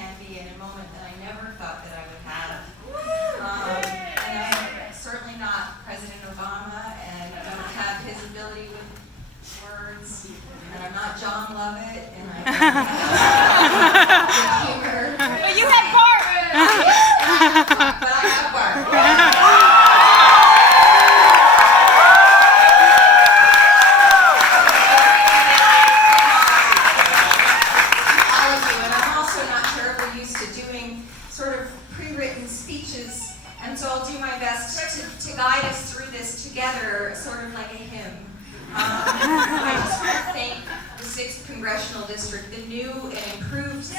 can be in a moment that I never thought that I would have. And I'm certainly not President Obama, and I don't have his ability with words, and I'm not John Lovett, and I don't have humor. But you have Bart! But I have Bart. So I'll do my best to guide us through this together, sort of like a hymn. I just want to thank the 6th Congressional District, the new and improved 6th.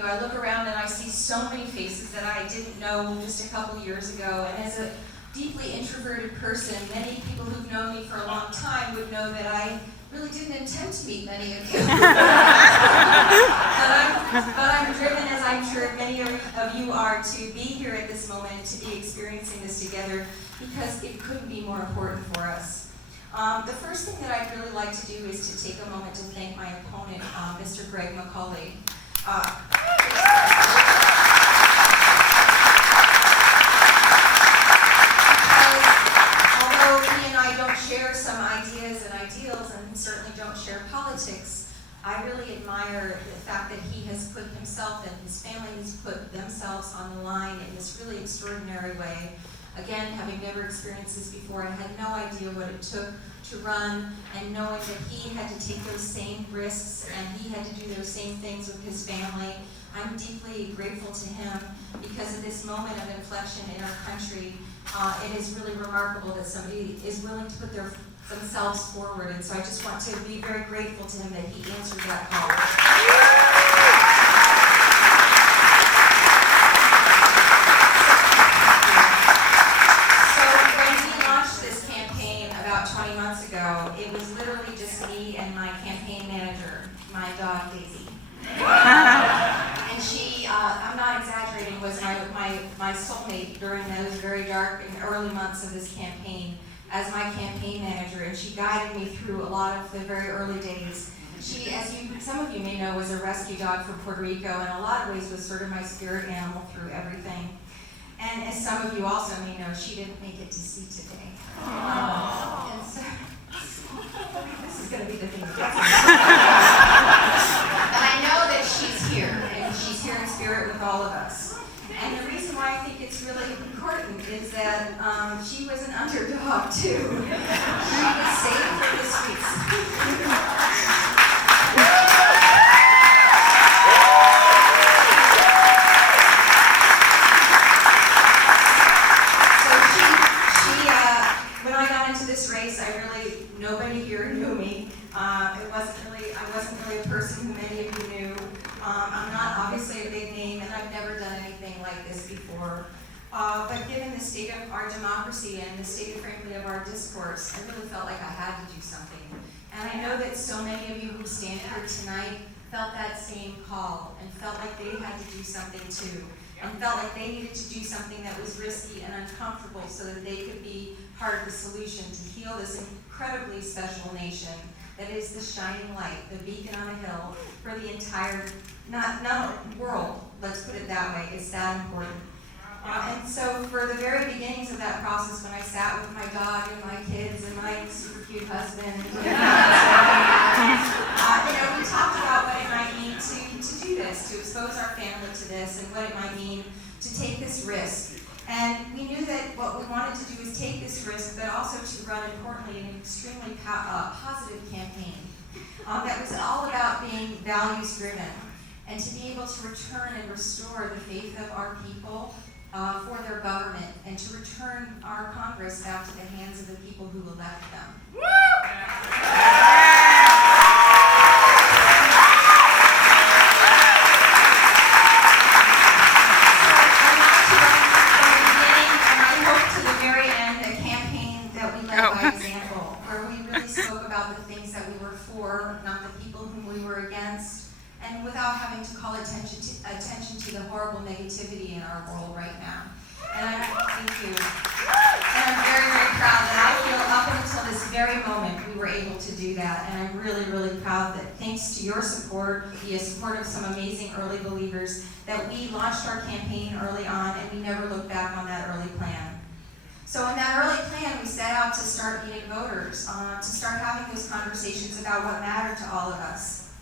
I look around and I see so many faces that I didn't know just a couple years ago, and as a deeply introverted person, many people who've known me for a long time would know that I really didn't intend to meet many of you. but I'm driven, as I'm sure many of you are, to be here at this moment and to be experiencing this together, because it couldn't be more important for us. The first thing that I'd really like to do is to take a moment to thank my opponent, Mr. Greg McCauley. Although he and I don't share some ideas and ideals, and certainly don't share politics, I really admire the fact that he has put himself and his family has put themselves on the line in this really extraordinary way. Again, having never experienced this before, I had no idea what it took to run, and knowing that he had to take those same risks and he had to do those same things with his family. I'm deeply grateful to him because of this moment of inflection in our country. It is really remarkable that somebody is willing to put themselves forward, and so I just want to be very grateful to him that he answered that call. It was literally just me and my campaign manager, my dog Daisy. And she, I'm not exaggerating, was my soulmate during those very dark and early months of this campaign as my campaign manager, and she guided me through a lot of the very early days. She, as some of you may know, was a rescue dog from Puerto Rico, and in a lot of ways was sort of my spirit animal through everything. And as some of you also may know, she didn't make it to see today. And so, this is going to be the thing that gets me. But I know that she's here, and she's here in spirit with all of us. And the reason why I think it's really important is that she was an underdog, too. She was saved from the streets. Nobody here knew me. I wasn't really a person who many of you knew. I'm not obviously a big name, and I've never done anything like this before. But given the state of our democracy and the state, frankly, of our discourse, I really felt like I had to do something. And I know that so many of you who stand here tonight felt that same call and felt like they had to do something too, and felt like they needed to do something that was risky and uncomfortable so that they could be part of the solution to heal this incredibly special nation that is the shining light, the beacon on a hill for the entire, not world, let's put it that way. It's that important. And so for the very beginnings of that process, when I sat with my dog and my kids and my super cute husband, we talked about what it might mean to do this, to expose our family to this, and what it might mean to take this risk. And we knew that what we wanted to do was take this risk, but also to run, importantly, an extremely positive campaign that was all about being values-driven, and to be able to return and restore the faith of our people for their government, and to return our Congress back to the hands of the people who elected them. Woo! the horrible negativity in our world right now. And thank you. And I'm very, very proud that I feel up until this very moment we were able to do that. And I'm really, really proud that thanks to your support, the support of some amazing early believers, that we launched our campaign early on and we never looked back on that early plan. So in that early plan, we set out to start meeting voters, to start having those conversations about what mattered to all of us.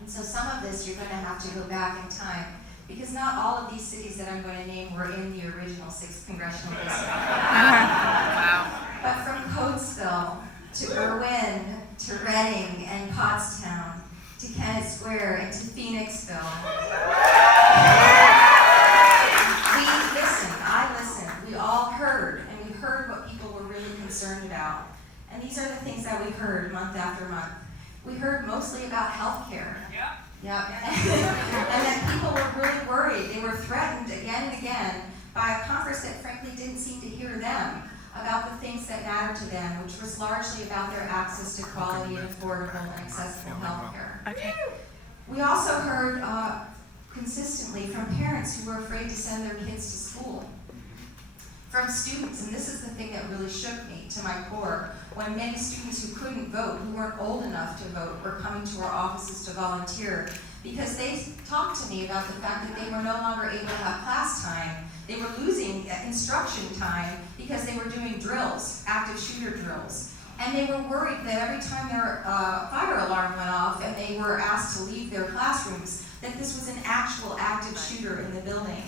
And so some of this you're going to have to go back in time, because not all of these cities that I'm going to name were in the original 6th congressional district. Wow. But from Coatesville to Berwyn to Reading and Pottstown to Kennett Square and to Phoenixville, we listened, I listened, we all heard, and we heard what people were really concerned about. And these are the things that we heard month after month. We heard mostly about health care. Yep. And that people were really worried. They were threatened again and again by a Congress that frankly didn't seem to hear them about the things that mattered to them, which was largely about their access to quality and affordable and accessible health care. Okay. We also heard consistently from parents who were afraid to send their kids to school. From students, and this is the thing that really shook me to my core, when many students who couldn't vote, who weren't old enough to vote, were coming to our offices to volunteer, because they talked to me about the fact that they were no longer able to have class time. They were losing instruction time because they were doing drills, active shooter drills. And they were worried that every time their fire alarm went off and they were asked to leave their classrooms, that this was an actual active shooter in the building.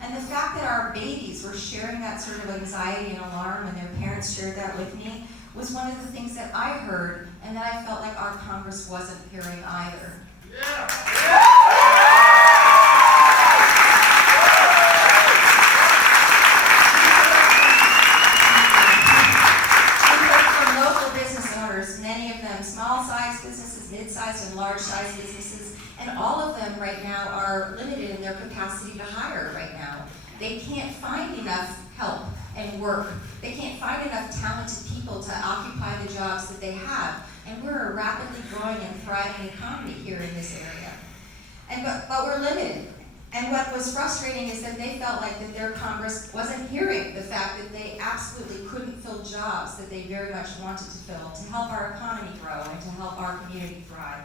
And the fact that our babies were sharing that sort of anxiety and alarm, and their parents shared that with me, was one of the things that I heard and that I felt like our Congress wasn't hearing either. We heard from local business owners, many of them small-sized businesses, mid-sized and large-sized businesses, and all of them right now are limited in their capacity to hire right now. They can't find enough help and work. They can't find enough talented people to occupy the jobs that they have. And we're a rapidly growing and thriving economy here in this area. But we're limited. And what was frustrating is that they felt like that their Congress wasn't hearing the fact that they absolutely couldn't fill jobs that they very much wanted to fill to help our economy grow and to help our community thrive.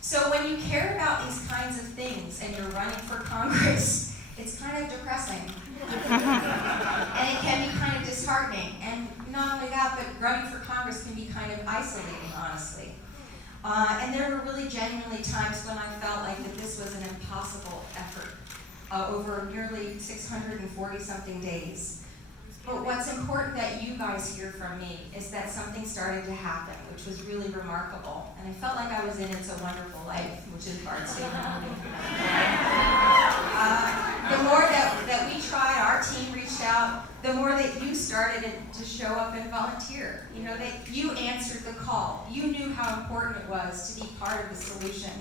So when you care about these kinds of things and you're running for Congress, it's kind of depressing. And it can be kind of disheartening. And not only that, but running for Congress can be kind of isolating, honestly. And there were really genuinely times when I felt like that this was an impossible effort over nearly 640-something days. But what's important that you guys hear from me is that something started to happen, which was really remarkable. And I felt like I was in It's a Wonderful Life, which is Bart's favorite movie. The more that we tried, our team reached out, the more that you started to show up and volunteer. You know, that you answered the call. You knew how important it was to be part of the solution.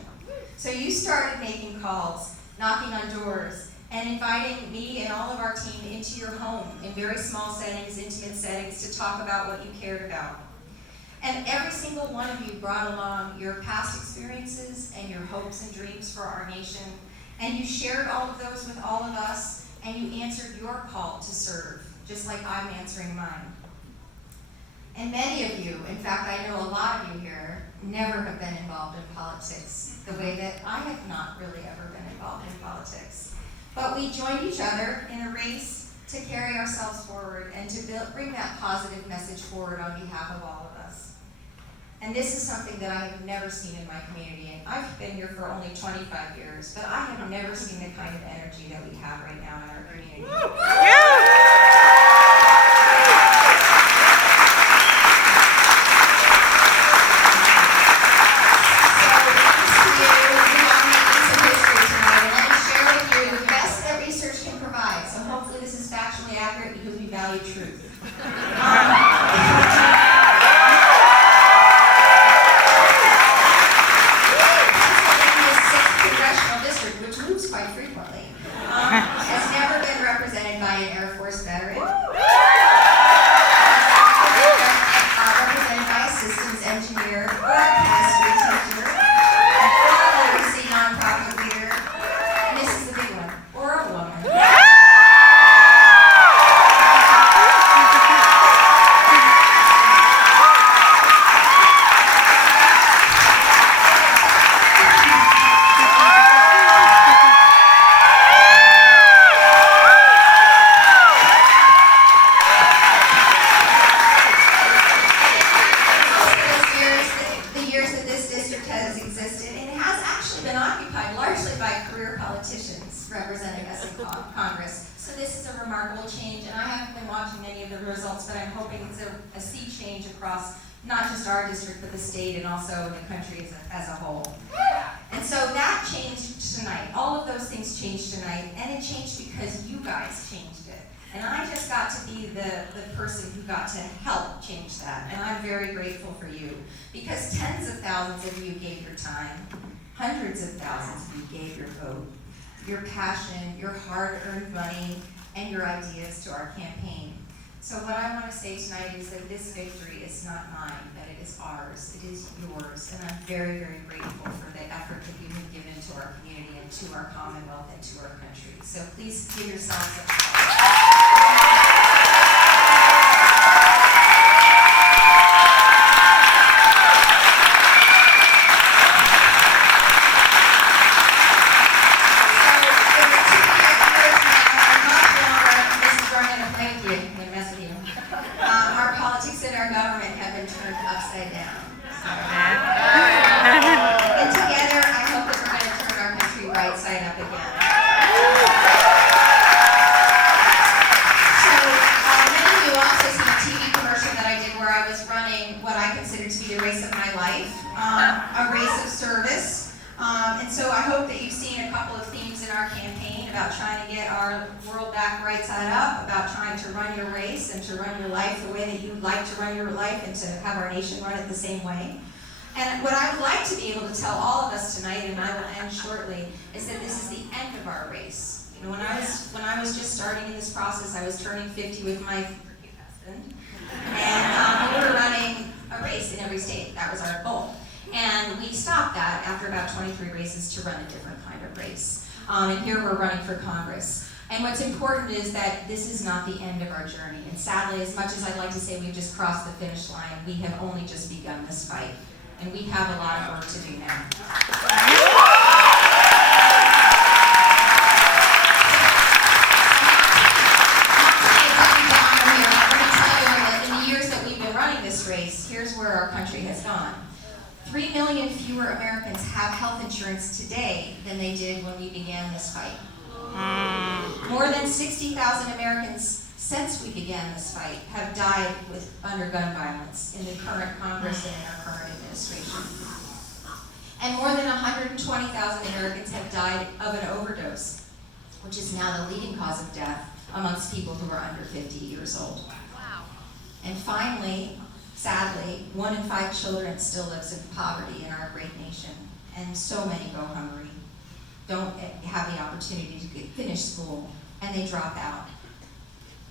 So you started making calls, knocking on doors, and inviting me and all of our team into your home in very small settings, intimate settings, to talk about what you cared about. And every single one of you brought along your past experiences and your hopes and dreams for our nation, and you shared all of those with all of us, and you answered your call to serve, just like I'm answering mine. And many of you, in fact, I know a lot of you here, never have been involved in politics the way that I have not really ever been involved in politics. But we joined each other in a race to carry ourselves forward and to bring that positive message forward on behalf of all of us. And this is something that I have never seen in my community. And I've been here for only 25 years, but I have never seen the kind of energy that we have right now in our community. Truth. Congressional district, which moves quite frequently, has never been represented representing us in Congress. So this is a remarkable change, and I haven't been watching any of the results, but I'm hoping it's a sea change across not just our district, but the state and also the country as a whole. And so that changed tonight. All of those things changed tonight, and it changed because you guys changed it. And I just got to be the person who got to help change that, and I'm very grateful for you, because tens of thousands of you gave your time, hundreds of thousands of you gave your vote, your passion, your hard-earned money, and your ideas to our campaign. So what I want to say tonight is that this victory is not mine, that it is ours, it is yours, and I'm very, very grateful for the effort that you have given to our community and to our Commonwealth and to our country. So please give yourselves a have our nation run it the same way. And what I would like to be able to tell all of us tonight, and I will end shortly, is that this is the end of our race. You know, when I was just starting in this process, I was turning 50 with my husband, and we were running a race in every state. That was our goal. And we stopped that after about 23 races to run a different kind of race. And here we're running for Congress. And what's important is that this is not the end of our journey. And sadly, as much as I'd like to say we've just crossed the finish line, we have only just begun this fight. And we have a lot of work to do now. In the years that we've been running this race, here's where our country has gone. 3 million fewer Americans have health insurance today than they did when we began this fight. More than 60,000 Americans since we began this fight have died under gun violence in the current Congress and in our current administration. And more than 120,000 Americans have died of an overdose, which is now the leading cause of death amongst people who are under 50 years old. Wow. And finally, sadly, 1 in 5 children still lives in poverty in our great nation, and so many go hungry, don't have the opportunity to finish school, and they drop out.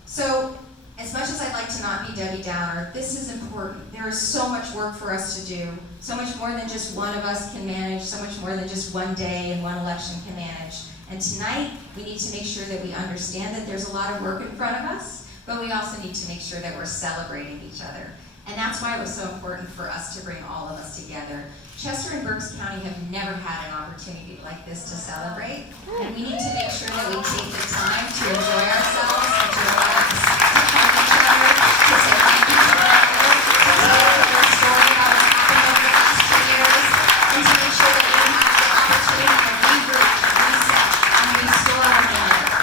So, as much as I'd like to not be Debbie Downer, this is important. There is so much work for us to do, so much more than just one of us can manage, so much more than just one day and one election can manage. And tonight, we need to make sure that we understand that there's a lot of work in front of us, but we also need to make sure that we're celebrating each other. And that's why it was so important for us to bring all of us together. Chester and Berks County have never had an opportunity like this to celebrate, and we need to make sure that we take the time to enjoy ourselves, and to relax, to hug each other, to say thank you to one another, to tell their story about what's happened over the last 2 years, and to make sure that we have the opportunity to regroup, reset, and restore one another.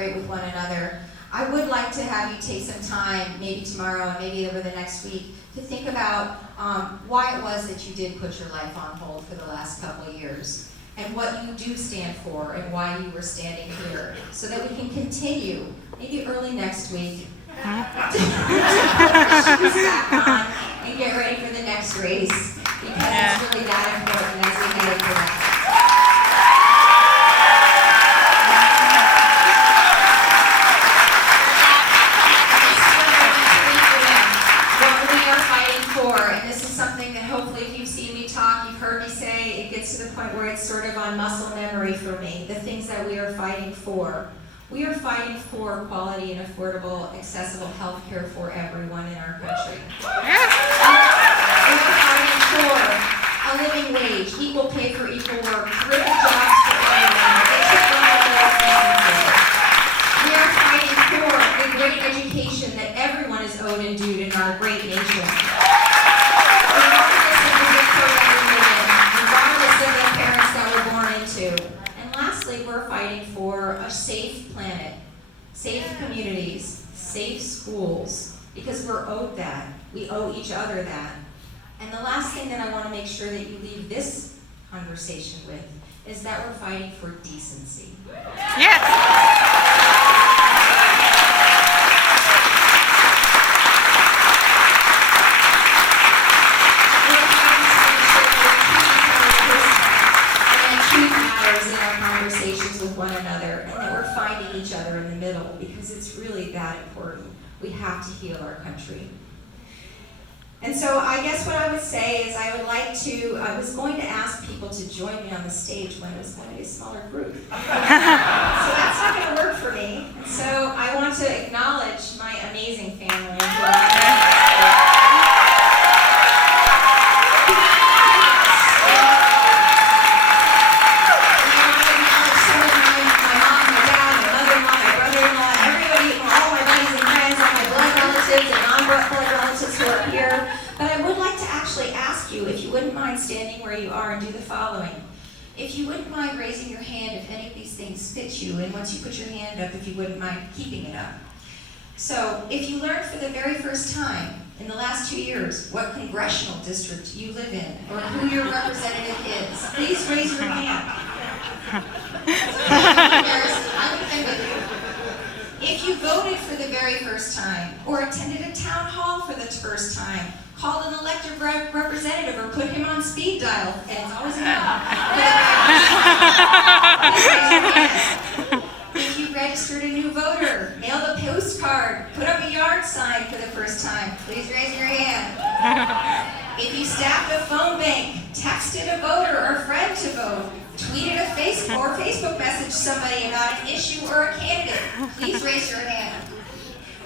With one another. I would like to have you take some time, maybe tomorrow and maybe over the next week, to think about why it was that you did put your life on hold for the last couple of years, and what you do stand for, and why you were standing here, so that we can continue, maybe early next week, to put the shoes back on and get ready for the next race, because it's really that important as we head into that. To the point where it's sort of on muscle memory for me, the things that we are fighting for. We are fighting for quality and affordable, accessible health care for everyone in our country. We are fighting for a living wage, equal pay for equal work, terrific jobs for everyone. They took one of those things. We are fighting for the great education that everyone is owed and due in our great nation. Regardless of the zip code that we live in, regardless of the parents that we're born into. And lastly, we're fighting for a safe planet, safe communities, safe schools, because we're owed that. We owe each other that. And the last thing that I want to make sure that you leave this conversation with is that we're fighting for decency. Yes. We're fighting to make sure that we're keeping our personal and that truth matters in our conversations with one another, and that we're finding each other in the middle, because it's really that important. We have to heal our country. And so I guess what I would say is I was going to ask people to join me on the stage when it was going to be a smaller group. So that's not going to work for me. And so I want to acknowledge my amazing family. If you wouldn't mind standing where you are and do the following. If you wouldn't mind raising your hand if any of these things fit you, and once you put your hand up, if you wouldn't mind keeping it up. So, if you learned for the very first time in the last 2 years what congressional district you live in, or who your representative is, please raise your hand. I'm offended. If you voted for the very first time, or attended a town hall for the first time, called an elected representative, or put him on speed dial, and it's always a no. If you registered a new voter, mailed a postcard, put up a yard sign for the first time, please raise your hand. If you staffed a phone bank, texted a voter or friend to vote, tweeted a Facebook message somebody about an issue or a candidate, please raise your hand.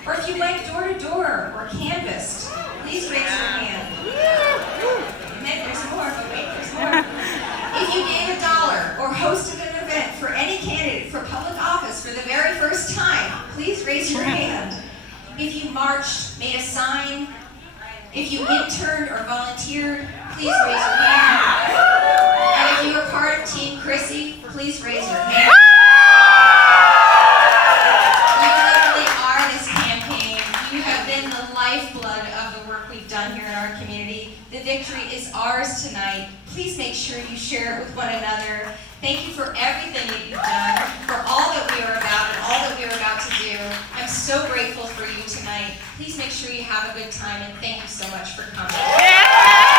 Or if you went door to door or canvassed, please raise your hand. And then there's more, but wait, there's more. If you gave $1 or hosted an event for any candidate for public office for the very first time, please raise your hand. If you marched, made a sign, if you interned or volunteered, please raise your hand. And if you were part of Team Chrissy, please raise your hand. You literally are this campaign. You have been the lifeblood of the work we've done here in our community. The victory is ours tonight. Please make sure you share it with one another. Thank you for everything that you've done, for all that we are about and all that we are about to do. I'm so grateful for you tonight. Please make sure you have a good time, and thank you so much for coming.